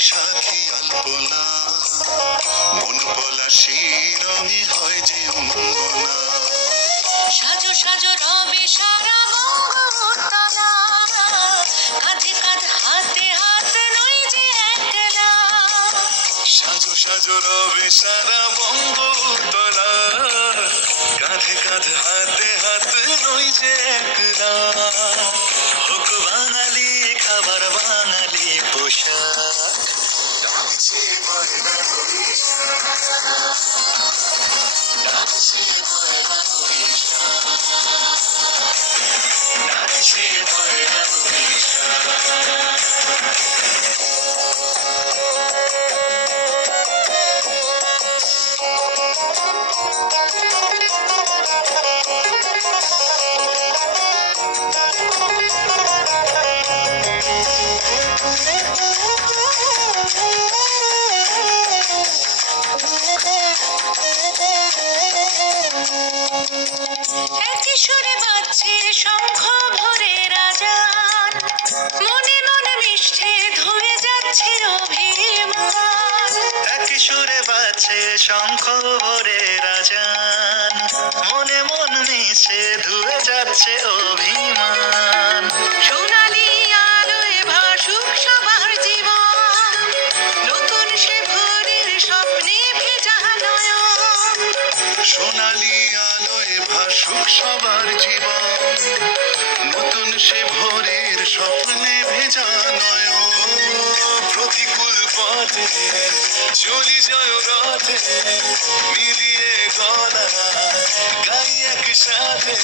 সাথী আলপনা মন পলাশি রঙে হয় যে অঙ্গনা সাজো সাজো রবে সারা বঙ্গতলা কাঁধে কাঁধ হাতে হাত নই যে একলা সাজো সাজো রবে সারা বঙ্গতলা কাঁধে কাঁধ হাতে হাত নই যে একলা হোক বাঙালি খাবার বাঙালি পোশাক ডাকছে ময়না ডাকছে ময়না ডাকছে ময়না সুরে বাজছে শঙ্খ ভরে রাজান মনে মনে মিশছে ধরে যাচ্ছে অভিমান একই সুরে বাজছে শঙ্খ ভরে রাজান মনে মন মিশে ধুয়ে যাচ্ছে অভিমান সোনালি আলোয় ভাসুক সবার জীবন নতুন সে ভোরের স্বপ্নে ভেজা নয়ন সোনালি আলোয় ভাসুক সবার জীবন নতুন সে ভোরের স্বপ্নে ভেজা নয়ন প্রতিকূল পথে চলি জয় রথে মিলিয়ে গলা গাই একসাথে